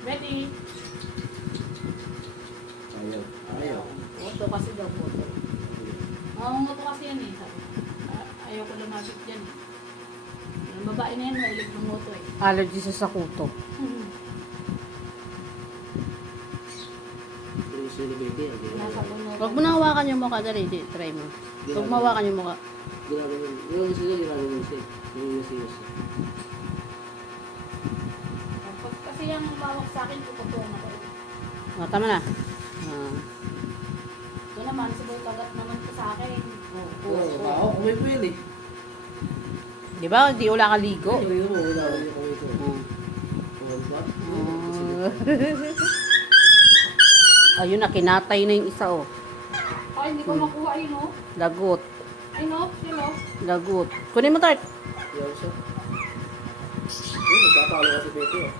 Ready? Ayaw. Moto kasi daw moto. Moto kasi yan eh. Sabi. Ayaw ko lumapit dyan eh. Ang babae na yan, mahilig ng moto eh. Allergy sa sakuto. Nasa puno. Huwag mo na hawakan yung mukha, dali. Try mo. Huwag mo hawakan yung mukha. Pag kasi yung mawak sa akin, tututuan ako. O, tama na. Ito naman, sabay kagat naman ko sa akin. Kumay po yun eh. Di ba? Di wala kang ligo. Ayun na, kinatay na yung isa, oh. Ay, hindi ko makuha yun, oh. Lagot. Ay, no? Sino? Lagot. Kunin mo, Tart. Nagkakalo kasi Betty eh.